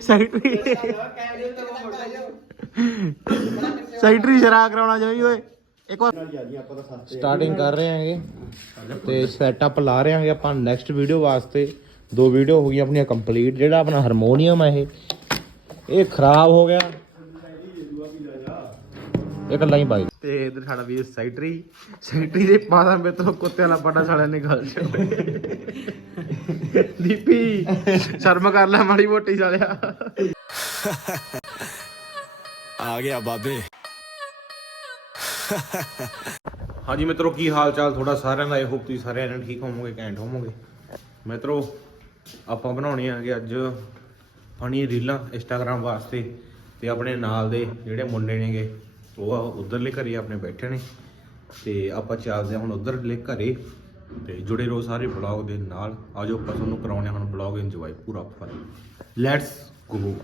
Secretary. Secretary ਸ਼ਰਾ ਕਰਾਉਣਾ ਚਾਹੀ ਓਏ। ਇੱਕ ਵਾਰ। ਸਟਾਰਟਿੰਗ ਕਰ ਰਹੇ ਹਾਂਗੇ। ਤੇ ਸੈਟਅਪ ਲਾ ਰਹੇ ਹਾਂਗੇ ਆਪਾਂ ਨੈਕਸਟ ਵੀਡੀਓ ਵਾਸਤੇ। ਦੋ ਵੀਡੀਓ ਹੋ ਗਈਆਂ ਆਪਣੀਆਂ ਕੰਪਲੀਟ ਜਿਹੜਾ ਆਪਣਾ ਹਾਰਮੋਨੀਅਮ ਹੈ ਇਹ। ਇਹ ਖਰਾਬ ਹੋ ਗਿਆ। ਇੱਕ ਲਾਈਨ ਬਾਈ। ਤੇ ਇਧਰ ਸਾਡਾ ਵੀਰ ਸੈਕਟਰੀ ਸੈਕਟਰੀ ਦੇ ਪਾਦਾ ਮੇ ਤੋਂ ਕੁੱਤਿਆਂ ਦਾ ਪਟਾ ਸਾਲਿਆਂ ਨੇ ਗੱਲ ਛੱਡੇ ਦੀਪੀ ਸ਼ਰਮ ਕਰ ਲੈ ਮਾੜੀ ਮੋਟੀ ਸਾਲਿਆ। ਆ ਗਿਆ ਬਾਬੇ। ਹਾਂਜੀ ਮਿੱਤਰੋ ਕੀ ਹਾਲ ਚਾਲ ਤੁਹਾਡਾ ਸਾਰਿਆਂ ਦਾ? ਆਈ ਹੋਪ ਤੁਸੀਂ ਸਾਰੇ ਜਣੇ ਠੀਕ ਹੋਵੋਗੇ ਕੈਂਟ ਹੋਵੋਗੇ। ਮਿੱਤਰੋ ਆਪਾਂ ਬਣਾਉਣੇ ਆਗੇ ਅੱਜ ਫਨੀ ਰੀਲਾਂ ਇੰਸਟਾਗ੍ਰam ਵਾਸਤੇ ਤੇ ਆਪਣੇ ਨਾਲ ਦੇ ਜਿਹੜੇ ਮੁੰਡੇ ਨੇਗੇ ਉਹ ਆ ਉਧਰਲੇ ਘਰੇ ਆਪਣੇ ਬੈਠੇ ਨੇ ਤੇ ਆਪਾਂ ਚੱਲਦੇ ਹਾਂ ਹੁਣ ਉਧਰਲੇ ਘਰੇ ਤੇ ਜੁੜੇ ਰਹੋ ਸਾਰੇ ਬਲੌਗ ਦੇ ਨਾਲ। ਆਜੋ ਆਪਾਂ ਤੁਹਾਨੂੰ ਕਰਾਉਣੇ ਹੁਣ ਬਲੌਗ ਇੰਜੋਏ ਪੂਰਾ ਫਨ ਲੈਟਸ ਗੋ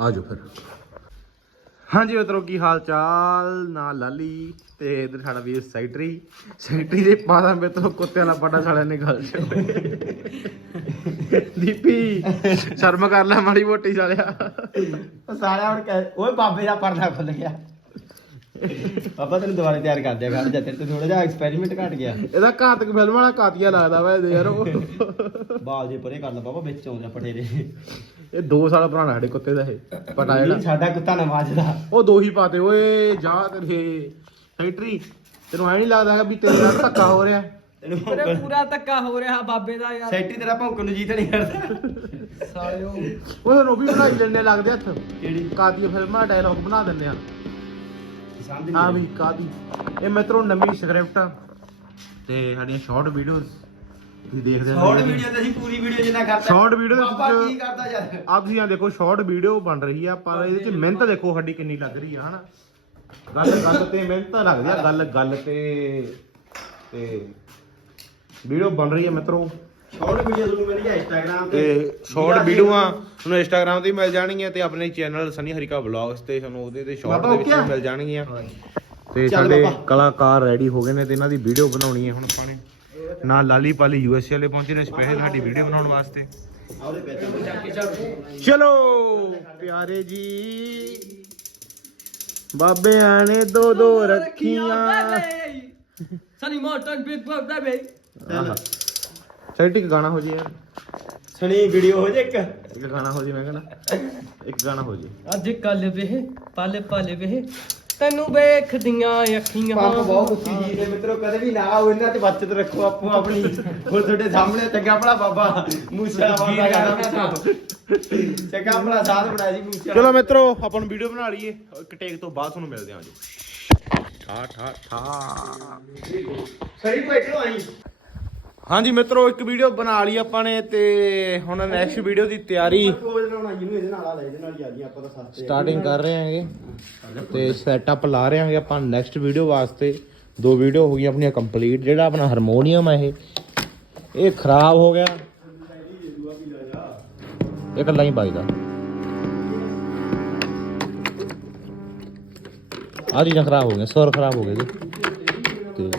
ਆਜੋ ਫਿਰ। ਹਾਂਜੀ ਮਿੱਤਰੋ, ਕੀ ਹਾਲ ਚਾਲ? ਨਾ ਲਾਲੀ ਤੇ ਇਧਰ ਸਾਡਾ ਵੀਰ ਸੈਕਟਰੀ। ਸੈਕਟਰੀ ਦੇ ਪਾਦਾ ਮੇ ਕੁੱਤਿਆਂ ਦਾ ਪਟਾ ਸਾਲਿਆਂ ਨੇ ਗੱਲ ਛੱਡੇ ਦੀਪੀ, ਸ਼ਰਮ ਕਰ ਲੈ ਮਾੜੀ ਮੋਟੀ ਸਾਲਿਆ। ਸਾਲਿਆ ਹੁਣ ਓਏ ਬਾਬੇ ਦਾ ਪਰਦਾ ਖੁੱਲ ਗਿਆ। ਪਾਪਾ ਤੈਨੂੰ ਦੁਬਾਰਾ ਤਿਆਰ ਕਰ ਦਿਆ ਕਰ ਜਾ ਤੇਰੇ ਤੇ ਥੋੜਾ ਜਿਹਾ ਐਕਸਪੈਰੀਮੈਂਟ ਘਟ ਗਿਆ। ਇਹਦਾ ਘਾਤਕ ਫਿਲਮ ਵਾਲਾ ਕਾਤੀਆ ਲੱਗਦਾ ਵਾ ਇਹਦੇ ਯਾਰ ਉਹ। ਬਾਲ ਜੇ ਪਰੇ ਕਰ ਲਾ ਪਾਪਾ ਵਿੱਚ ਆਉਂਦਾ ਪਟੇਰੇ। ਇਹ 2 ਸਾਲ ਪੁਰਾਣਾ ਸਾਡੇ ਕੁੱਤੇ ਦਾ ਇਹ ਪਟਾ ਜਿਹੜਾ। ਸਾਡਾ ਕੁੱਤਾ ਨਾ ਵੱਜਦਾ ਉਹ ਦੋ ਹੀ ਪਾਤੇ ਓਏ ਜਾ ਕਰੇ ਸੈਕਟਰੀ ਤੈਨੂੰ ਐ ਨਹੀਂ ਲੱਗਦਾ ਵੀ ਤੇਰੇ ਨਾਲ ਧੱਕਾ ਹੋ ਰਿਹਾ? ਤੈਨੂੰ ਤੇਰੇ ਭੌਂਕਣ ਪੂਰਾ ਧੱਕਾ ਹੋ ਰਿਹਾ ਬਾਬੇ ਦਾ ਯਾਰ। ਸੈਟੀ ਤੇਰਾ ਭੌਂਕਣ ਨੂੰ ਜੀਤ ਨਹੀਂ ਕਰਦਾ। ਸਾਲਿਓ। ਉਹ ਵੀ ਬਣਾਈ ਲੈਣੇ ਲੱਗਦੇ ਹੱਥ। ਕਿਹੜੀ? ਕਾਤੀਆ ਫਿਲਮਾਂ ਡਾਇਲੌਗ ਬਣਾ ਦਿੰਦੇ ਆ। ਸਮਝ ਹਾਂ ਵੀ ਕਾਦੀ ਇਹ ਮਿੱਤਰੋ ਨਵੀਂ ਸਕ੍ਰਿਪਟ ਤੇ ਸਾਡੀਆਂ ਸ਼ਾਰਟ ਵੀਡੀਓਜ਼ ਤੁਸੀਂ ਦੇਖਦੇ ਸ਼ਾਰਟ ਵੀਡੀਓ ਤੇ ਅਸੀਂ ਪੂਰੀ ਵੀਡੀਓ ਜਿੰਨਾ ਕਰਦਾ Short video ਦੇ ਵਿੱਚ- ਕੀ ਕਰਦਾ ਯਾਰ? ਆਪ ਤੁਸੀਂ ਆ ਦੇਖੋ ਸ਼ਾਰਟ ਵੀਡੀਓ ਬਣ ਰਹੀ ਆ ਪਰ ਇਹਦੇ ਚ ਮਿਹਨਤ ਦੇਖੋ ਸਾਡੀ ਕਿੰਨੀ ਲੱਗ ਰਹੀ ਆ ਹਨਾ? ਗੱਲ ਗੱਲ ਤੇ ਮਿਹਨਤ ਲੱਗਦੀ ਆ ਗੱਲ ਗੱਲ ਤੇ ਤੇ ਵੀਡੀਓ ਬਣ ਰਹੀ ਆ ਮਿੱਤਰੋ। ਸ਼ਾਰਟ ਵੀਡੀਓ ਤੁਹਾਨੂੰ ਮਿਲ ਗਿਆ ਇੰਸਟਾਗ੍ਰam ਤੇ। ਤੇ ਸ਼ਾਰਟ ਵੀਡੀਓਆਂ ਤੁਹਾਨੂੰ ਇੰਸਟਾਗ੍ਰam ਤੇ ਮਿਲ ਜਾਣਗੀਆਂ ਤੇ ਆਪਣੇ ਚੈਨਲ ਸਨੀ ਹਰੀਕਾ ਵਲੌਗਸ ਤੇ ਤੁਹਾਨੂੰ ਉਹਦੇ ਤੇ ਸ਼ਾਰਟ ਬਾਬਾ ਦੇ ਵਿੱਚ? ਵੀ ਮਿਲ ਜਾਣਗੀਆਂ। ਤੇ ਚੱਲ ਸਾਡੇ ਬਾਬਾ। ਕਲਾਕਾਰ ਰੈਡੀ ਹੋ ਗਏ ਨੇ ਤੇ ਇਹਨਾਂ ਦੀ ਵੀਡੀਓ ਬਣਾਉਣੀ ਹੈ ਹੁਣ ਆਪਾਂ ਨੇ। ਨਾਲ ਲਾਲੀ ਪਾਲੀ ਯੂਐਸਏ ਵਾਲੇ ਪਹੁੰਚੇ ਨੇ ਸਪੈਸ਼ਲ ਸਾਡੀ ਵੀਡੀਓ ਬਣਾਉਣ ਵਾਸਤੇ। ਚਲੋ। ਪਿਆਰੇ ਜੀ। ਬਾਬਿਆਂ ਨੇ ਦੋ ਦੋ ਰੱਖੀਆਂ। ਸਨੀ ਮੋਟਨ ਬਿਗ ਬੇਬੀ ਸੈਟ ਇੱਕ ਗਾਣਾ ਹੋ ਜੇ ਯਾਰ। ਸੁਣੀ ਵੀਡੀਓ ਹੋ ਜੇ ਇੱਕ। ਇੱਕ ਗਾਣਾ ਹੋ ਜੇ ਮੈਂ ਕਹਿੰਦਾ। ਇੱਕ ਗਾਣਾ ਹੋ ਜੇ। ਅੱਜ ਕੱਲ ਵੇ ਪਲ ਪਲ ਵੇ ਤੈਨੂੰ ਵੇਖਦੀਆਂ ਅੱਖੀਆਂ। ਪੰਪ ਬਹੁਤ ਉੱਚੀ ਜੀ ਨੇ ਮਿੱਤਰੋ ਕਦੇ ਵੀ ਨਾ ਆਓ ਇਹਨਾਂ ਤੇ ਬਚਤ ਰੱਖੋ ਆਪੋ ਆਪਣੀ। ਹੁਣ ਤੁਹਾਡੇ ਸਾਹਮਣੇ ਚੰਗਾ ਭਲਾ ਬਾਬਾ ਮੂਸੇ ਕਰਦਾ ਮਿੱਤਰੋ ਚੰਗਾ ਭਲਾ ਸਾਧ ਬਣਾਇਆ ਜੀ ਮੂਸੇ ਚਲੋ ਮਿੱਤਰੋ ਆਪਾਂ ਨੂੰ ਵੀਡੀਓ ਬਣਾ ਲਈਏ। ਇੱਕ ਟੇਕ ਤੋਂ ਬਾਅਦ ਤੁਹਾਨੂੰ ਮਿਲਦੇ ਹਾਂ ਜੀ। ਠਾ ਠਾ ਠਾ ਸਹੀ ਬੈਠੋ ਆਈ। ਹਾਂਜੀ ਮਿੱਤਰੋ, ਇੱਕ ਵੀਡੀਓ ਬਣਾ ਲਈ ਆਪਾਂ ਨੇ ਤੇ ਹੁਣ ਨੈਕਸਟ ਵੀਡੀਓ ਦੀ ਤਿਆਰੀ। ਕੋਲ ਲਾਉਣਾ ਜਿਹਨੂੰ ਇਹਦੇ ਨਾਲ ਆ ਲੈ ਇਹਦੇ ਨਾਲ ਹੀ ਆਪਾਂ ਤਾਂ ਸਸਤੇ ਸਟਾਰਟਿੰਗ ਕਰ ਰਹੇ ਹਾਂਗੇ ਤੇ ਸੈਟਅਪ ਲਾ ਰਹੇ ਹਾਂਗੇ ਆਪਾਂ ਨੈਕਸਟ ਵੀਡੀਓ ਵਾਸਤੇ। ਦੋ ਵੀਡੀਓ ਹੋ ਗਈਆਂ ਆਪਣੀਆਂ ਕੰਪਲੀਟ ਜਿਹੜਾ ਆਪਣਾ ਹਾਰਮੋਨੀਅਮ ਹੈ ਇਹ। ਇਹ ਖਰਾਬ ਹੋ ਗਿਆ। ਇਹ ਲਾਈਨ ਹੀ ਦਾ ਆਹ ਚੀਜ਼ਾਂ ਖਰਾਬ ਹੋ ਗਈਆਂ, ਸੁਰ ਖਰਾਬ ਹੋ ਗਏ ਜੀ। ਤੇ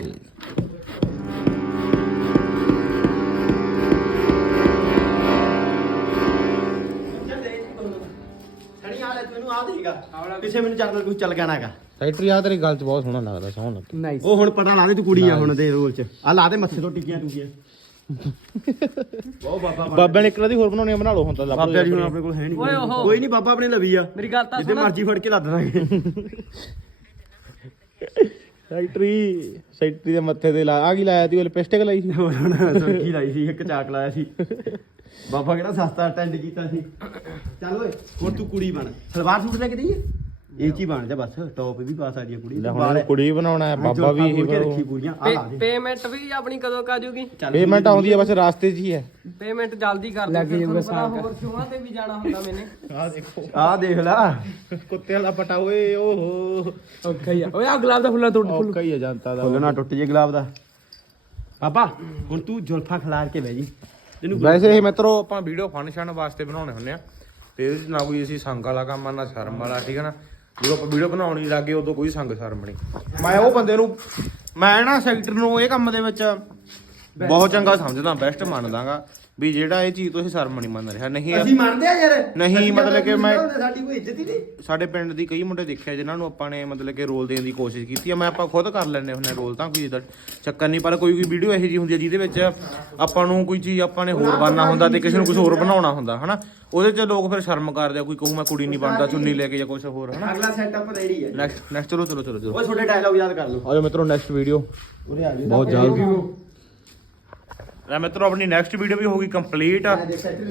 ਦੇਗਾ ਪਿੱਛੇ ਮੈਨੂੰ ਚੱਲ ਕੁਝ ਚੱਲ ਗਿਆ ਨਾਗਾ ਫੈਕਟਰੀ ਆ ਤੇਰੀ ਗੱਲ ਚ ਬਹੁਤ ਸੋਹਣਾ ਲੱਗਦਾ ਸੋਹਣਾ ਲੱਗਦਾ। ਨਾਈਸ ਉਹ ਹੁਣ ਪਤਾ ਲਾ ਦੇ ਤੂੰ ਕੁੜੀ ਆ ਹੁਣ ਦੇ ਰੋਲ ਚ। ਆ ਲਾ ਦੇ ਮੱਥੇ ਤੋਂ ਟਿੱਕੀਆਂ ਟੁਕੀਆਂ। ਬਾਬਾ ਬਾਬੇ ਨੇ ਇੱਕ ਦੀ ਹੋਰ ਬਣਾਉਣੀ ਬਣਾ ਲਓ ਹੁਣ ਤਾਂ ਲੱਭ ਬਾਬੇ ਜੀ ਹੁਣ ਆਪਣੇ। ਕੋਲ ਹੈ ਨਹੀਂ। ਓਏ ਓਹੋ। ਕੋਈ ਨਹੀਂ ਬਾਬਾ ਆਪਣੇ ਲਵੀ ਆ। ਮੇਰੀ ਗੱਲ ਤਾਂ ਜਿੱਦੇ ਸੁਣ। ਮਰਜ਼ੀ ਫੜ ਕੇ ਲੱਦ ਦਾਂਗੇ ਫੈਕਟਰੀ ਫੈਕਟਰੀ ਦੇ ਮੱਥੇ ਤੇ ਲਾ ਆ ਕੀ ਲਾਇਆ ਤੀ ਉਹ ਲਿਪਸਟਿਕ ਲਾਈ ਸੀ? ਹੋਰ ਹੁਣ ਸੁਰਖੀ ਲਾਈ ਸੀ ਇੱਕ ਚਾਕ ਲਾਇਆ ਸੀ। ਬਾਬਾ ਕਿਹੜਾ ਸਸਤਾ ਅਟੈਂਡ ਕੀਤਾ ਸੀ। ਚੱਲ ਓਏ ਹੁਣ ਤੂੰ ਕੁੜੀ ਬਣ। ਸਲਵਾਰ ਸੂਟ ਲੈ ਕੇ ਦਈਏ? ਇਹ ਚ ਹੀ ਬਣ ਜਾ ਬਸ ਟੌਪ ਵੀ ਪਾ ਸਕਦੀ ਆ ਕੁੜੀ। ਲੈ ਹੁਣ ਕੁੜੀ ਬਣਾਉਣਾ ਹੈ ਬਾਬਾ ਵੀ ਇਹੀ ਰੱਖੀ ਪੂਰੀਆਂ ਆ ਲਾ ਦੇ। ਪੇਮੈਂਟ ਵੀ ਆਪਣੀ ਕਦੋਂ ਕਾਜੂਗੀ ਚੱਲ ਪੇਮੈਂਟ ਆਉਂਦੀ ਹੈ ਬਸ ਰਾਸਤੇ 'ਚ ਹੀ ਹੈ। ਪੇਮੈਂਟ ਜਲਦੀ ਕਰ ਦੇ ਫਿਰ ਤੁਹਾਨੂੰ ਪਤਾ ਹੋਰ ਸ਼ੋਆਂ ਤੇ ਵੀ ਜਾਣਾ ਹੁੰਦਾ ਮੈਨੇ। ਆ ਦੇਖੋ। ਆ ਦੇਖ ਲਾ। ਕੁੱਤੇ ਵਾਲਾ ਪਟਾ ਓਏ ਓਹੋ। ਓਕੇ ਯਾ ਓਏ ਆ ਗੁਲਾਬ ਦਾ ਫੁੱਲਾ ਤੋੜ ਔਕਾ ਹੀ ਹੈ ਜਨਤਾ ਦਾ। ਫੁੱਲ ਨਾ ਟੁੱਟ ਜੇ ਗੁਲਾਬ ਦਾ। ਪਾਪਾ ਹੁਣ ਤੂੰ ਜ਼ੁਲਫਾਂ ਖਿਲਾਰ ਕੇ ਬਹਿ ਜੀ। ਤੈਨੂੰ ਵੈਸੇ ਇਹ ਮਿੱਤਰੋ ਆਪਾਂ ਵੀਡੀਓ ਫੰਕਸ਼ਨ ਵਾਸਤੇ ਬਣਾਉਣੇ ਹੁੰਦੇ ਆ। ਤੇ ਇਹਦੇ 'ਚ ਨਾ ਕੋਈ ਅਸੀਂ ਸੰਗ ਵਾਲਾ ਕੰਮ ਆ ਨਾ ਸ਼ਰਮ ਵਾਲਾ ਠੀਕ ਹੈ ਨਾ? ਜਦੋਂ ਆਪਾਂ ਵੀਡੀਓ ਬਣਾਉਣੀ ਲੱਗੇ ਉਦੋਂ ਕੋਈ ਸੰਗ ਸ਼ਰਮ ਨਹੀਂ। ਮੈਂ ਉਹ ਬੰਦੇ ਨੂੰ ਮੈਂ ਨਾ ਸੈਕਟਰ ਨੂੰ ਇਹ ਕੰਮ ਦੇ ਵਿੱਚ ਬਹੁਤ ਚੰਗਾ ਸਮਝਦਾ ਬੈਸਟ ਮੰਨਦਾਗਾ। ਵੀ ਜਿਹੜਾ ਇਹ ਚੀਜ਼ ਤੁਸੀਂ ਸ਼ਰਮ ਨਹੀਂ ਮੰਨ ਰਿਹਾ ਨਹੀਂ ਅਸੀਂ ਮੰਨਦੇ ਆ ਯਾਰ। ਨਹੀਂ, ਮਤਲਬ ਕਿ ਮੈਂ- ਸਾਡੀ ਕੋਈ ਇੱਜ਼ਤ ਹੀ ਨਹੀਂ। ਸਾਡੇ ਪਿੰਡ ਦੀ ਕਈ ਮੁੰਡੇ ਦੇਖਿਆ ਜਿਨ੍ਹਾਂ ਨੂੰ ਆਪਾਂ ਨੇ ਮਤਲਬ ਕਿ ਰੋਲ ਦੇਣ ਦੀ ਕੋਸ਼ਿਸ਼ ਕੀਤੀ ਆ ਮੈਂ ਆਪਾਂ ਖੁਦ ਕਰ ਲੈਂਦੇ ਹੁੰਦੇ ਰੋਲ ਤਾਂ ਕੋਈ ਇਹਦਾ ਚੱਕਰ ਨਹੀਂ ਪਰ ਕੋਈ ਕੋਈ ਵੀਡੀਓ ਇਹੋ ਜੀ ਹੁੰਦੀ ਹੈ ਜਿਹਦੇ ਵਿੱਚ ਆਪਾਂ ਨੂੰ ਕੋਈ ਚੀਜ਼ ਆਪਾਂ ਨੇ ਹੋਰ ਬਣਨਾ ਹੁੰਦਾ ਤੇ ਕਿਸੇ ਨੂੰ ਕੁਝ ਹੋਰ ਬਣਾਉਣਾ ਹੁੰਦਾ ਹਨਾ? ਉਹਦੇ 'ਚ ਲੋਕ ਫਿਰ ਸ਼ਰਮ ਕਰਦੇ ਆ ਕੋਈ ਕਹੂ ਮੈਂ ਕੁੜੀ ਨਹੀਂ ਬਣਦਾ ਚੁੰਨੀ ਲੈ ਕੇ ਜਾਂ ਕੁਝ ਹੋਰ ਹਨਾ? ਅਗਲਾ ਸੈਟਅਪ ਰੈਡੀ ਹੈ ਨੈਕਸਟ ਨੈਕਸਟ ਚਲੋ ਚਲੋ ਚਲੋ ਚਲੋ। ਉਹ ਤੁਹਾਡੇ ਡਾਇਲੌਗ ਯਾਦ ਕਰ ਲਓ। ਆਜੋ ਮਿੱਤਰੋ ਨੈਕਸਟ ਵੀਡੀਓ ਉਰੇ ਆ ਜਾਓ। ਬਹੁਤ ਜਲਦ ਲੈ ਮਿੱਤਰੋ ਆਪਣੀ ਨੈਕਸਟ ਵੀਡੀਓ ਵੀ ਹੋ ਗਈ ਕੰਪਲੀਟ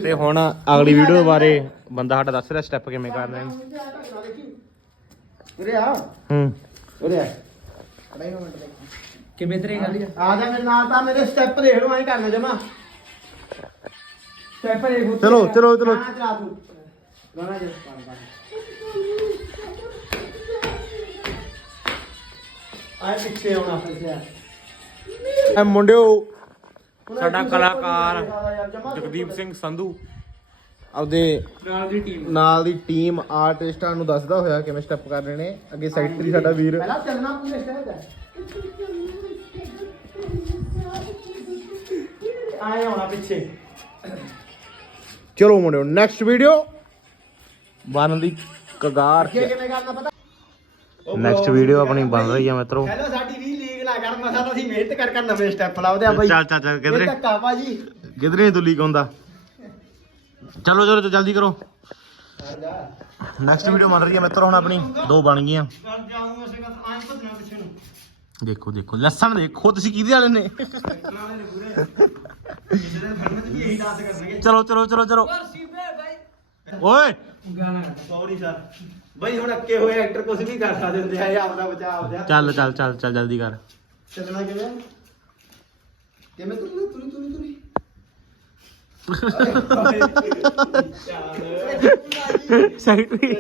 ਤੇ ਹੁਣ ਅਗਲੀ ਵੀਡੀਓ ਬਾਰੇ ਬੰਦਾ ਸਾਡਾ ਦੱਸ ਰਿਹਾ ਸਟੈਪ ਕਿਵੇਂ ਕਰਨੇ ਨੇ ਉਰੇ ਆ। ਹੂੰ। ਉਰੇ ਆ। ਕਿਵੇਂ ਤੇਰੇ ਗੱਲ? ਆ ਜਾ ਮੇਰੇ ਨਾਲ ਤਾਂ ਮੇਰੇ ਸਟੈਪ ਦੇਖ ਲਓ ਐਂ ਕਰਨਾ ਜਮਾ। ਸਟੈਪ ਦੇਖ ਚਲੋ, ਚਲੋ, ਚਲੋ। ਗਾਣਾ ਚਲਾ ਤੂੰ। ਗਾਣਾ ਜੇ ਆਏ ਪਿੱਛੇ ਆਉਣਾ ਫਿਰ। ਐ ਮੁੰਡਿਓ ਸਾਡਾ ਕਲਾਕਾਰ ਜਗਦੀਪ ਸਿੰਘ ਸੰਧੂ। ਆਪਦੇ ਨਾਲ ਦੀ ਟੀਮ ਨਾਲ ਦੀ ਟੀਮ ਆਰਟਿਸਟਾਂ ਨੂੰ ਦੱਸਦਾ ਹੋਇਆ ਕਿਵੇਂ ਸਟੈਪ ਕਰਨੇ ਨੇ। ਅੱਗੇ ਸੈਕਟਰੀ ਸਾਡਾ ਵੀਰ। ਪਹਿਲਾਂ ਚੱਲਣਾ ਪੂਰੇ ਸਟੈਪ ਦਾ ਆਏ ਆਉਣਾ ਪਿੱਛੇ। ਚਲੋ ਮੁੰਡਿਓ ਨੈਕਸਟ ਵੀਡੀਓ ਬਣ ਦੀ ਕਗਾਰ ਅੱਗੇ ਕਿਵੇਂ ਕਰਨਾ ਪਤਾ? ਨੈਕਸਟ ਵੀਡੀਓ ਆਪਣੀ ਬਣ ਰਹੀ ਆ ਮਿੱਤਰੋ ਹੈਲੋ ਸਾਡੀ ਵੀ ਲੀਕ ਨਾ ਕਰ ਮਸਾ ਤਾਂ ਅਸੀਂ ਮਿਹਨਤ ਕਰ ਕਰ ਨਵੇਂ ਸਟੈਪ ਲਾਉਦੇ ਆ ਬਾਈ। ਚੱਲ ਚੱਲ ਚੱਲ ਕਿਧਰੇ? ਇਹ ਧੱਕਾ ਭਾਜੀ। ਕਿਧਰੇ ਤੂੰ ਲੀਕ ਹੁੰਦਾ ਚਲੋ ਚਲੋ ਜਲਦੀ ਕਰੋ। ਨੈਕਸਟ ਵੀਡੀਓ ਬਣ ਰਹੀ ਹੈ ਮਿੱਤਰੋ ਹੁਣ ਆਪਣੀ ਦੋ ਬਣ ਗਈਆਂ। ਦੇਖੋ ਦੇਖੋ ਲੱਸਣ ਦੇਖੋ ਤੁਸੀਂ ਕਿਹਦੇ ਵਾਲੇ ਨੇ? ਚਲੋ ਚਲੋ ਚਲੋ ਚਲੋ। ਓਏ! ਗਾਣਾ ਸੌਰੀ ਸਰ ਬਾਈ ਹੁਣ ਅੱਕੇ ਹੋਏ ਐਕਟਰ ਕੁਝ ਵੀ ਕਰ ਸਕਦੇ ਹੁੰਦੇ ਆ ਇਹ ਆਪਦਾ ਬਚਾਅ ਆਪਦਾ ਚੱਲ ਚੱਲ ਚੱਲ ਚੱਲ ਜਲਦੀ ਕਰ। ਚੱਲਣਾ ਕਿਵੇਂ ਕਿਵੇਂ ਤੁਰਨਾ ਤੁਰੀ ਤੁਰੀ ਤੁਰੀ ਸੈਕਟਰੀ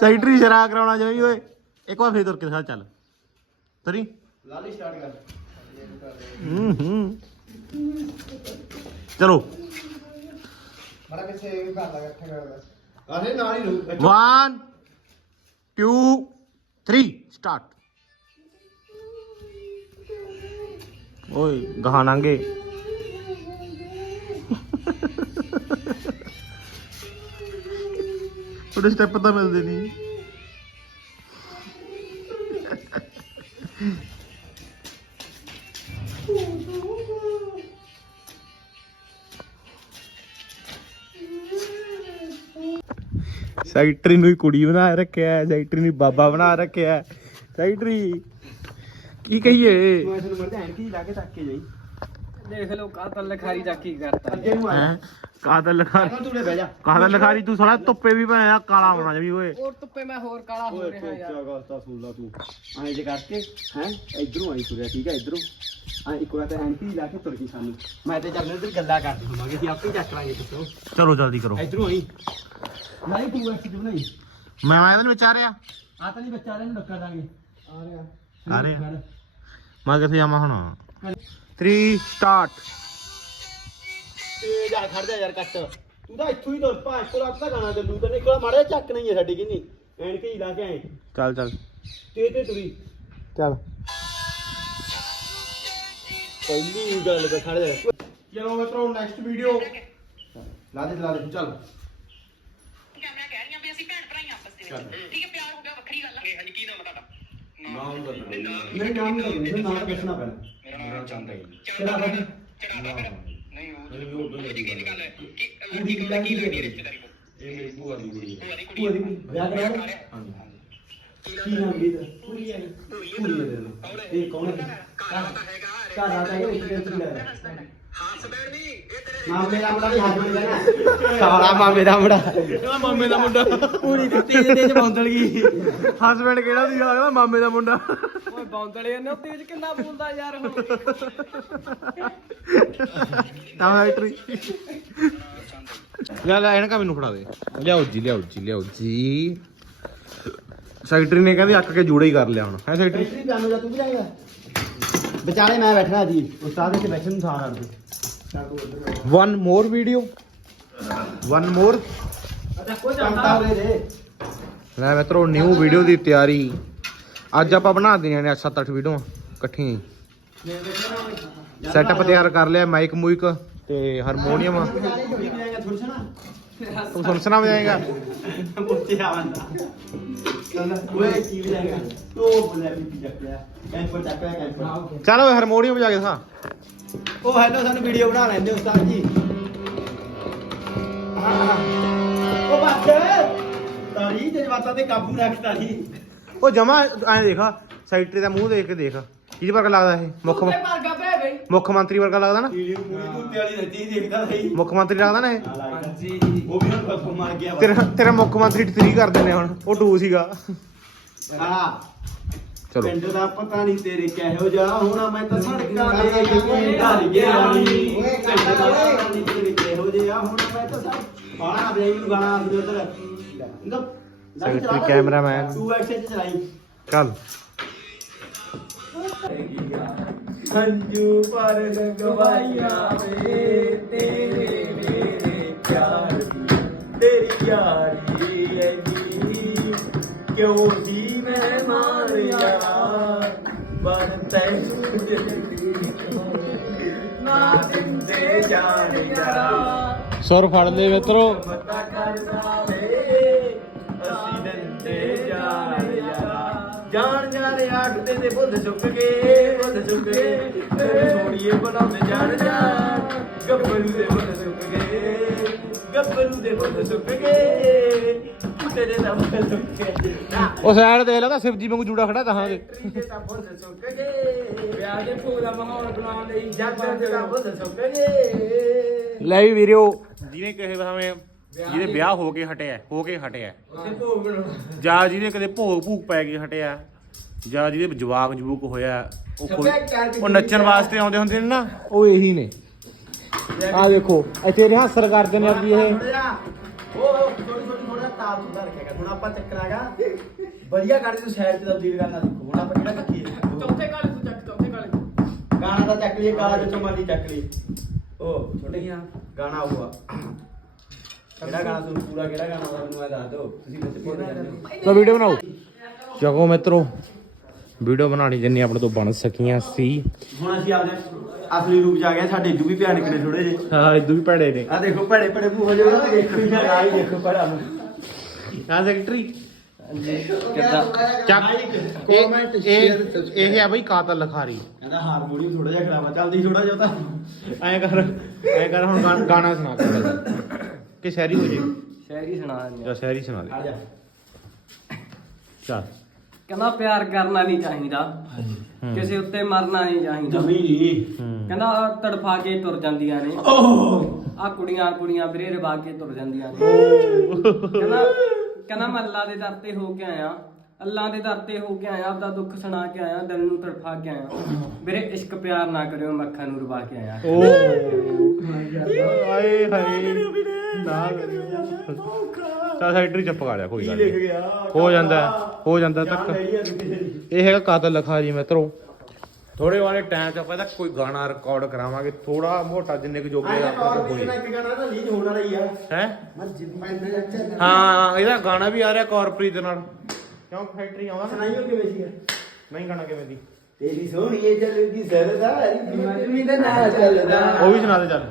ਸੈਕਟਰੀ ਸ਼ਰਾ ਕਰਾਉਣਾ ਚਾਹੀ ਓਏ। ਇੱਕ ਵਾਰ ਫੇਰ ਤੁਰ ਕੇ ਸਾਲ ਚੱਲ। ਤਰੀ। ਲਾਲੀ ਸਟਾਰਟ ਕਰ। ਹੂੰ ਹੂੰ। ਚਲੋ। ਬੜਾ ਪਿੱਛੇ ਇਹ ਕਰ ਲਗਾ ਇੱਥੇ ਕਰ ਅਰੇ ਨਾਲ ਹੀ ਰੁਕ 1 2 3 ਸਟਾਰਟ ਓਏ ਗਾਹਾਂ ਉਹਦੇ ਸਟੈਪ ਤਾਂ ਮਿਲਦੇ ਨਹੀਂ। ਸੈਕਟਰੀ ਨੂੰ ਹੀ ਕੁੜੀ ਬਣਾ ਰੱਖਿਆ ਹੈ ਸੈਕਟਰੀ ਨੂੰ ਬਾਬਾ ਬਣਾ ਰੱਖਿਆ। ਹੈ ਸੈਕਟਰੀ ਕੀ ਕਹੀਏ? ਮੈਂ ਤੁਹਾਨੂੰ ਮਰਦਾ ਐਨਕੀ ਲਾ ਕੇ ਤੱਕ ਕੇ ਜਾਈ। ਦੇਖ ਲਓ ਕਾਤਲ ਲਖਾਰੀ ਦਾ ਕੀ ਕਰਤਾ। ਅੱਗੇ ਨੂੰ ਆ ਹੈ? ਕਾਦਲ ਲਖਾਰੀ। ਤੂੰ ਬਹਿ ਜਾ। ਕਾਦਲ ਲਖਾਰੀ ਤੂੰ ਸਾਲਾ ਧੁੱਪੇ ਵੀ ਪਾਇਆ ਕਾਲਾ ਹੋਣਾ ਜਮੀ ਓਏ। ਹੋਰ ਧੁੱਪੇ ਮੈਂ ਹੋਰ ਕਾਲਾ ਹੋ ਰਿਹਾ ਯਾਰ। ਗੱਲ ਤਾਂ ਸੁਣ ਲਾ ਤੂੰ। ਐਂ ਜੇ ਕਰਕੇ ਹੈ? ਇਧਰੋਂ ਆਈ ਤੁਰਿਆ ਠੀਕ ਹੈ ਇਧਰੋਂ। ਆ ਇੱਕ ਵਾਰ ਤਾਂ ਐਂਟੀ ਲਾ ਕੇ ਤੁਰ ਗਈ ਸਾਨੂੰ। ਮੈਂ ਤੇ ਚੱਲ ਇਧਰ ਗੱਲਾਂ ਕਰਦੇ ਹੋਵਾਂਗੇ ਅਸੀਂ ਆਪੇ ਚੱਕ ਲਾਂਗੇ ਕਿਤੋਂ ਚਲੋ ਜਲਦੀ ਕਰੋ। ਇਧਰੋਂ ਆਈ। ਨਹੀਂ ਤੂੰ ਐਸੀ ਤੂੰ ਨਹੀਂ ਮੈਂ ਆਇਆ ਤੈਨੂੰ ਵਿਚਾਰਿਆ। ਆ ਤਾਂ ਨਹੀਂ ਬੱਚਾ ਨੂੰ ਡੱਕਾ ਦਾਂਗੇ। ਆ ਰਿਹਾ। ਆ ਰਿਹਾ। ਮੈਂ ਕਿੱਥੇ ਜਾਵਾਂ ਹੁਣ? 3 ਸਟਾਰਟ ਤੇ ਜਾ ਖੜ ਜਾ ਯਾਰ ਕੱਟ। ਤੂੰ ਤਾਂ ਇੱਥੋਂ ਹੀ ਤੁਰ ਪਾ ਇੱਕੋ ਲੱਤ ਤਾਂ ਗਾਣਾ ਚੱਲੂ ਤੇ ਨਿਕਲਾ ਮਾਰਿਆ ਚੱਕ ਨਹੀਂ ਹੈ ਸਾਡੀ ਕਿੰਨੀ। ਐਨਕੀ ਲਾ ਕੇ ਆਏ। ਚੱਲ ਚੱਲ। ਤੇ ਤੇ ਤੁਰੀ। ਚੱਲ। ਪਹਿਲੀ ਗੱਲ ਤੇ ਖੜ ਜਾ। ਚਲੋ ਮਿੱਤਰੋ ਨੈਕਸਟ ਵੀਡੀਓ ਲਾ ਦੇ ਲਾ ਦੇ ਚੱਲ। ਮੈਂ ਕਹਿ ਰਹੀ ਵੀ ਅਸੀਂ ਭੈਣ ਭਰਾ ਹੀ ਆਪਸ ਦੇ ਵਿੱਚ। ਠੀਕ ਹੈ ਪਿਆਰ ਹੋ ਗਿਆ ਵੱਖਰੀ ਗੱਲ ਹੈ ਹਾਂਜੀ ਕੀ ਨਾਮ ਹੈ ਤੁਹਾਡਾ ਨਹੀਂ। ਨਾਮ ਨਹੀਂ ਨਾਮ ਦੱਸਣਾ ਪੈਣਾ। ਮੇਰਾ ਨਾਮ ਚੰਦ ਹੈ ਚੜਾ ਫਿਰ ਨਹੀਂ ਉਹ ਕੀ ਗੱਲ ਹੈ। ਕਿ ਕੁੜੀ ਦੀ ਗੱਲ ਕੀ ਹੈ? ਰਿਸ਼ਤੇਦਾਰੀ ਇਹ ਮੇਰੀ ਭੂਆ ਦੀ ਕੁੜੀ ਦੀ ਕੁੜੀ ਭੂਆ ਦੀ ਕੁੜੀ। ਵਿਆਹ ਕਰਾਇਆ? ਕੀ ਨਾਮ ਦੀ? ਦਾ ਪੂਰੀ ਹੈ। ਪੂਰੀ ਹੈ। ਇਹ ਕੌਣ ਹੈ? ਕਾਲਾ ਤਾਂ ਹੈਗਾ। ਘਰ ਆ ਤਾਂ ਇਹ ਇੱਕ ਦਿਨ ਲੈ ਹਸਬੈਂਡ ਨਹੀਂ ਇਹ ਤੇਰੇ ਮਾਮੇ ਦਾ ਮੁੰਡਾ ਵੀ ਹਸਬੰਡ ਕਹਿਣਾ ਸਾਲਾ ਮਾਮੇ ਦਾ ਮੁੰਡਾ। ਮਾਮੇ ਦਾ ਮੁੰਡਾ। ਪੂਰੀ ਦਿੱਤੀ ਤੇ ਤੇਜ ਬੌਂਦਲ ਗਈ ਹਸਬੈਂਡ ਕਿਹੜਾ ਸੀ? ਆ ਮਾਮੇ ਦਾ ਮੁੰਡਾ। ਓਏ ਬੌਂਦਲੇ ਨੇ ਤੇਜ ਕਿੰਨਾ ਬੋਲਦਾ ਯਾਰ ਉਹ ਤਾਂ ਫੈਕਟਰੀ ਲੈ ਲੈ ਇਹਨਾਂ ਕਾ ਮੈਨੂੰ ਫੜਾ ਦੇ। ਲਿਆਓ ਜੀ ਲਿਆਓ ਜੀ ਲਿਆਓ ਜੀ। ਸੈਕਟਰੀ ਨੇ ਕਹਿੰਦੀ ਅੱਕ ਕੇ ਜੂੜਾ ਹੀ ਕਰ ਲਿਆ ਹੁਣ। ਹੈ ਸੈਕਟਰੀ ਤੂੰ ਵੀ ਜਾਏਗਾ। ਵਿਚਾਲੇ ਮੈਂ ਬੈਠਣਾ ਜੀ। ਉਸਤਾਦ ਇੱਥੇ ਬੈਠਣ ਨੂੰ ਥਾਂ ਕਰ ਦੇ one more video one more ਚਮਤਾ ਦੇ ਲੈ ਮਿੱਤਰੋ ਨਿਊ ਵੀਡੀਓ ਦੀ ਤਿਆਰੀ। ਅੱਜ ਆਪਾਂ ਬਣਾ ਦੇਣੀਆਂ ਨੇ 7-8 ਵੀਡੀਓ ਇਕੱਠੀ ਸੈਟਅਪ ਤਿਆਰ ਕਰ ਲਿਆ ਮਾਈਕ ਮੂਇਕ ਤੇ ਹਾਰਮੋਨੀਅਮ ਤੂੰ ਸੁਣ ਸੁਣਾ ਵਜਾਏਗਾ ਮੁੱਤੇ ਓਏ ਚੱਲ ਓਏ ਹਾਰਮੋਨੀਅਮ ਵਜਾ ਕੇ ਦਿਖਾ। ਉਹ ਹੈਲੋ ਸਾਨੂੰ ਵੀਡੀਓ ਬਣਾ ਲੈਂਦੇ ਉਸਤਾਦ ਜੀ। ਉਹ ਬੱਚ ਤਾਰੀ ਜਜ਼ਬਾਤਾਂ ਤੇ ਕਾਬੂ ਰੱਖ ਤਾਰੀ ਉਹ ਜਮਾ ਐਂ ਦੇਖਾ ਸੈਕਟਰੀ ਦਾ ਮੂੰਹ ਦੇਖ ਕੇ ਦੇਖ। ਕਿਹਦੇ ਵਰਗਾ ਲੱਗਦਾ ਇਹ? ਮੁੱਖ ਉੱਤੇ ਵਰਗਾ ਭੈ ਬਈ ਮੁੱਖ ਮੰਤਰੀ ਵਰਗਾ ਲੱਗਦਾ ਨਾ? ਟੀਵੀ ਮੂਵੀ ਕੁੱਤੇ ਵਾਲੀ ਰੱਜੀ ਦੇਖਦਾ ਸਹੀ। ਮੁੱਖ ਮੰਤਰੀ ਲੱਗਦਾ ਨਾ ਇਹ? ਹਾਂਜੀ। ਉਹ ਵੀ ਹੁਣ ਬੱਫ ਮਾਰ ਗਿਆ ਵਾ। ਤੇਰਾ ਤੇਰਾ ਮੁੱਖ ਮੰਤਰੀ 3 ਕਰ ਦਿੰਦੇ ਹੁਣ। ਉਹ 2 ਸੀਗਾ। ਹਾਂ। ਚਲੋ ਪਿੰਡ ਦਾ ਪਤਾ ਨਹੀਂ ਤੇਰੇ ਕਿਹੋ ਜਿਹਾ ਹੋਣਾ ਮੈਂ ਤਾਂ ਸੜਕਾਂ ਦੇ ਯਕੀਨ ਧਰ ਗਿਆ ਨੀ ਪਿੰਡ ਦਾ ਪਤਾ ਨਹੀਂ ਤੇਰੇ ਕਿਹੋ ਜਿਹਾ ਹੋਣਾ ਮੈਂ ਤਾਂ ਸੜ ਆਣਾ ਬਈ ਨੂੰ ਗਾਣਾ ਆਉਂਦੇ ਉਧਰ। Secretary cameraman. ਤੂੰ ਐਕਸ਼ਨ ਚ ਚਲਾਈ। ਚੱਲ। ਸੰਜੂ ਪਰ ਲਗਵਾਈਆਂ ਵੇ ਤੇਰੇ ਮੇਰੇ ਪਿਆਰ ਦੀ ਤੇਰੀ ਯਾਰੀ ਐਨੀ ਕਿਉਂ ਦੀ ਮੈਂ ਮਾਰਿਆ? ਬਨ ਤੈਨੂੰ ਜਲਦੀ ਨਾ ਦਿੰਦੇ ਜਾਣ ਯਾਰਾ ਸੁਰ ਫੜ ਲੈ ਮਿੱਤਰੋ। ਪਤਾ ਕਰਦਾ ਵੇ ਅਸੀਂ ਦਿੰਦੇ ਜਾਣ ਯਾਰਾ ਜਾਣ ਜਾਣ ਆਖਦੇ ਤੇ ਬੁੱਧ ਚੁੱਕ ਗਏ ਬੁੱਧ ਚੁੱਕ ਗਏ ਤੇਰੇ ਸੋੜੀਏ ਬਣਾਉਂਦੇ ਜਾਣ ਜਾਣ। ਗੱਭਰੂ ਦੇ ਬੁੱਧ ਚੁੱਕ ਗਏ ਗੱਭਰੂ ਦੇ ਬੁੱਧ ਚੁੱਕ ਗਏ ਤੇਰੇ ਦਾ ਉਹ ਸਾਈਡ ਦੇਖ ਲੈ ਤਾਂ ਸ਼ਿਵਜੀ ਵਾਂਗੂ ਜੂੜਾ ਖੜਾ ਤਹਾਂ ਦੇ ਤੇਰੇ ਦਾ ਬੁੱਧ ਚੁੱਕ ਗਏ। ਵਿਆਹ ਦੇ ਪੂਰਾ ਮਾਹੌਲ ਬਣਾਉਣ ਲਈ ਜੱਟ ਦਾ ਬੁੱਧ ਚੁੱਕ ਗਏ। ਲੈ ਵੀ ਵੀਰਿਓ। ਜਿਹਨੇ ਕਹੇ ਭਾਵੇਂ ਜਿਹਦੇ ਵਿਆਹ ਹੋ ਕੇ ਹਟਿਆ ਹੋ ਕੇ ਹਟਿਆ ਉੱਥੇ ਭੋਗ ਬਣਾਉਣਾ। ਜਾਂ ਜਿਹਦੇ ਕਦੇ ਭੋਗ ਭੂਗ ਪੈ ਕੇ ਹਟਿਆ ਜਾਂ ਜਿਹਦੇ ਜਵਾਕ ਜਵੂਕ ਹੋਇਆ ਉਹ ਕੋਈ ਉਹ ਨੱਚਣ ਵਾਸਤੇ ਆਉਂਦੇ ਹੁੰਦੇ ਨੇ ਨਾ। ਉਹ ਇਹੀ ਨੇ। ਆ ਦੇਖੋ ਇੱਥੇ ਰਿਹਾਸਰ ਕਰਦੇ ਨੇ ਆਪਣੀ ਇਹ ਉਹ ਥੋੜੀ ਥੋੜੀ ਥੋੜਾ ਤਾਲ ਸੁਧਾ ਰੱਖਿਆ ਕਰ। ਹੁਣ ਆਪਾਂ ਚੱਕਰਾਗਾ ਵਧੀਆ ਗਾਣੇ ਨੂੰ ਸਾਈਡ ਤੇ ਤਬਦੀਲ ਕਰਨਾ ਸਿੱਖੋ। ਹੁਣ ਆਪਾਂ ਕਿਹੜਾ ਕੱਖੀ ਚੌਥੇ ਕਾਲੇ ਤੂੰ ਚੱਕ ਚੌਥੇ ਕਾਲੇ ਗਾਣਾ ਤਾਂ ਚੱਕ ਲਈਏ ਗਾਣਾ ਵਿੱਚੋਂ ਮਾਲੀ ਚੱਕ ਲਈ ਉਹ ਛੋਟੇ ਗਿਆ ਗਾਣਾ ਹੋਊਗਾ ਕਿਹੜਾ ਗਾਣਾ ਤੁਹਾਨੂੰ ਪੂਰਾ ਕਿਹੜਾ ਗਾਣਾ ਆਉਂਦਾ ਮੈਨੂੰ ਇਹ ਦੱਸ ਦਿਓ। ਤੁਸੀਂ ਵਿੱਚ ਭੁੱਲ ਜਾਂਦੇ ਹੋ। ਤਾਂ ਵੀਡੀਓ ਬਣਾਓ। ਚਗੋ ਮਿੱਤਰੋ ਵੀਡੀਓ ਬਣਾਣੀ ਜਿੰਨੀ ਆਪਣੇ ਤੋਂ ਬਣ ਸਕੀਆਂ ਸੀ। ਹੁਣ ਅਸੀਂ ਆਪਦੇ ਅਸਲੀ ਰੂਪ ਚ ਆ ਗਏ ਸਾਡੇ ਇਦੂ ਵੀ ਭਿਆਨਕ ਨੇ ਥੋੜੇ ਜਿਹੇ। ਹਾਂ ਇਦੋਂ ਵੀ ਭੜੇ ਨੇ। ਆ ਦੇਖੋ ਭੜੇ ਭੜੇ ਮੂੰਹ ਹੋ ਜਾਓ ਦੇਖੋ ਯਾਰ ਆ ਹੀ ਦੇਖੋ ਭੜਾ ਨੂੰ ਹਾਂ ਸੈਕਟਰੀ ਕਿੱਦਾਂ? ਚੱਕ। ਇਹ ਇਹ ਇਹ ਆ ਬਈ ਕਾਤਲ ਲਖਾਰੀ। ਕਹਿੰਦਾ ਹਾਰਮੋਨੀਅਮ ਥੋੜਾ ਜਿਹਾ ਖਰਾਬ ਆ ਚੱਲਦੀ ਥੋੜਾ ਜਿਹਾ ਤਾਂ। ਐਂ ਕਰ ਐਂ ਕਰ ਹੁਣ ਗਾਣਾ- ਗਾਣਾ ਸੁਣਾ ਦੇ। ਕਿ ਸ਼ਾਇਰੀ ਹੋ ਜੇ? ਸ਼ਾਇਰੀ ਸੁਣਾ ਜਾਂ ਸ਼ਾਇਰੀ ਸੁਣਾ ਆ ਦੇ ਜਾ। ਚੱਲ। ਕਹਿੰਦਾ ਪਿਆਰ ਕਰਨਾ ਨਹੀਂ ਚਾਹੀਦਾ। ਕਿਸੇ ਉੱਤੇ ਮਰਨਾ ਨਹੀਂ ਚਾਹੀਦਾ। ਜਮੀ ਨਹੀਂ ਹੂੰ। ਕਹਿੰਦਾ ਤੜਫਾ ਕੇ ਤੁਰ ਜਾਂਦੀਆਂ ਨੇ। ਓਹ। ਆ ਕੁੜੀਆਂ ਕੁੜੀਆਂ ਵੀਰੇ ਰਵਾ ਕੇ ਤੁਰ ਜਾਂਦੀਆਂ ਨੇ। ਕਹਿੰਦਾ ਕਹਿੰਦਾ ਮੈਂ ਅੱਲਾ ਦੇ ਦਰ ਤੇ ਹੋ ਕੇ ਆਇਆ। ਅੱਲਾ ਦੇ ਦਰ ਤੇ ਹੋ ਕੇ ਆਇਆ ਆਪਦਾ ਦੁੱਖ ਸੁਣਾ ਕੇ ਆਇਆ ਦਿਲ ਨੂੰ ਤੜਫਾ ਕੇ ਆਇਆ। ਵੀਰੇ ਇਸ਼ਕ ਪਿਆਰ ਨਾ ਕਰਿਓ ਮੈਂ ਅੱਖਾਂ ਨੂੰ ਰਵਾ ਕੇ ਆਇਆ। ਓ ਹਾਏ ਹਾਏ। ਨਾ ਤਾਂ ਸੈਕਟਰੀ ਚੱਪ ਗਾ ਲਿਆ ਕੋਈ ਗੱਲ ਲਿਖ ਨਹੀਂ। ਗਿਆ ਹੋ ਜਾਂਦਾ ਹੈ, ਜਾਂਦਾ ਤੱਕ। ਇਹ ਹੈਗਾ ਕਾਤਲ ਲਖਾਰੀ ਮਿੱਤਰੋ। ਥੋੜੇ ਵਾਲੇ ਟਾਈਮ ਚ ਆਪਾਂ ਇਹਦਾ ਕੋਈ ਗਾਣਾ ਰਿਕਾਰਡ ਕਰਾਵਾਂਗੇ ਥੋੜਾ ਮੋਟਾ ਜਿੰਨੇ ਕੁ ਜੋਗੇ ਆਪਾਂ ਹੋਈ। ਵੀ ਇੱਕ ਗਾਣਾ ਤਾਂ ਲੀਨ ਹੋਣ ਵਾਲਾ ਹੀ ਆ। ਹੈ? ਮੈਂ ਜਿੰਮ ਪੈਂਦਾ ਚੱਲ ਹਾਂ ਇਹਦਾ ਗਾਣਾ ਵੀ ਆ ਰਿਹਾ ਕਾਰਪੋਰੇਟ ਦੇ ਨਾਲ। ਕਿਉਂ ਫੈਕਟਰੀ ਆਉਂਦਾ ਨਾ? ਸੁਣਾਈਓ ਕਿਵੇਂ ਸੀ? ਨਹੀਂ ਗਾਣਾ ਕਿਵੇਂ ਦੀ ਤੇਰੀ ਸੋਹਣੀ ਏ ਚੱਲਦੀ ਸਰਦਾਰੀ ਜਿਵੇਂ ਦਾ ਨਾ ਚੱਲਦਾ। ਉਹ ਵੀ ਸੁਣਾ ਦੇ ਚੱਲ।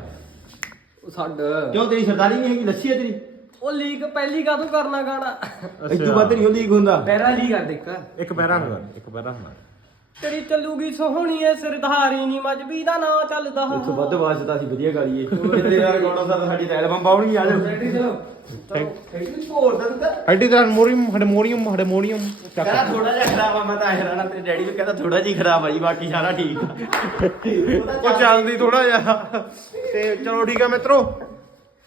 ਉਹ ਛੱਡ। ਕਿਉਂ ਤੇਰੀ ਸਰਦਾਰੀ ਨਹੀਂ ਹੈਗੀ? ਲੱਸੀ ਹੈ ਤੇਰੀ? ਉਹ ਲੀਕ ਪਹਿਲੀ ਕਾਹਤੋਂ ਕਰਨਾ ਗਾਣਾ? ਇਦੋਂ ਵੱਧ ਨਹੀਂ ਹੁੰਦੀ ਹੁੰਦਾ। ਪਹਿਰਾ ਲੀਕ ਕਰ ਦੇਖ। ਇੱਕ ਪੈਰਾ ਹੁੰਦਾ ਇੱਕ ਪੈਰਾ ਹੁੰਦਾ। ਤੇਰੀ ਚੱਲੂਗੀ ਸੋਹਣੀ ਐ ਸਿਰਧਾਰੀ ਨੀ ਮਜਬੀ ਦਾ ਨਾਂ ਚੱਲਦਾ। ਤੋਂ ਵੱਧ ਵਾਜਦਾ ਸੀ ਵਧੀਆ ਗਾਲੀਏ। ਤੇਰੇ ਨਾਲ ਗਾਉਣਾ ਤਾਂ ਸਾਡੀ ਐਲਬਮ ਪਾਉਣੀ ਆ। ਜਾ ਹੋਰ ਤਾਂ ਤੂੰ ਤਾਂ ਐਡੀ ਤਾਂ ਹਾਰਮੋਨੀਅਮ ਹਾਰਮੋਨੀਅਮ ਹਾਰਮੋਨੀਅਮ ਚੱਕ। ਕਹਿੰਦਾ ਥੋੜਾ ਜਿਹਾ ਖਰਾਬ ਆ ਮੈਂ ਤਾਂ ਹੈਰਾਨ ਆ ਤੇਰੇ ਡੈਡੀ ਵੀ ਕਹਿੰਦਾ ਥੋੜਾ ਜਿਹਾ ਹੀ ਖਰਾਬ ਆ ਜੀ ਬਾਕੀ ਸਾਰਾ ਠੀਕ ਆ। ਉਹ ਚੱਲਦੀ ਥੋੜਾ ਜਿਹਾ। ਤੇ ਚਲੋ ਠੀਕ ਆ ਮਿੱਤਰੋ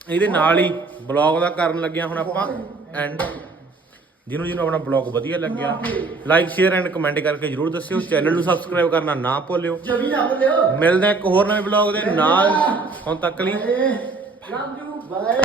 ਇਹਦੇ ਨਾਲ ਹੀ ਬਲੌਗ ਦਾ ਕਰਨ ਲੱਗਿਆ ਹੁਣ ਆਪਾਂ ਐਂਡ। ਜਿਹਨੂੰ ਜਿਹਨੂੰ ਆਪਣਾ ਬਲੌਗ ਵਧੀਆ ਲੱਗਿਆ ਲਾਈਕ ਸ਼ੇਅਰ ਐਂਡ ਕਮੈਂਟ ਕਰਕੇ ਜਰੂਰ ਦੱਸਿਓ। ਚੈਨਲ ਨੂੰ ਸਬਸਕ੍ਰਾਈਬ ਕਰਨਾ ਨਾ ਭੁੱਲਿਓ। ਜਮੀ ਨਾ ਮਿਲਦੇ ਹਾਂ ਇੱਕ ਹੋਰ ਨਵੇਂ ਬਲੌਗ ਦੇ ਨਾਲ। ਹੁਣ ਤੱਕ ਲਈ ਲਵ ਯੂ ਬਾਏ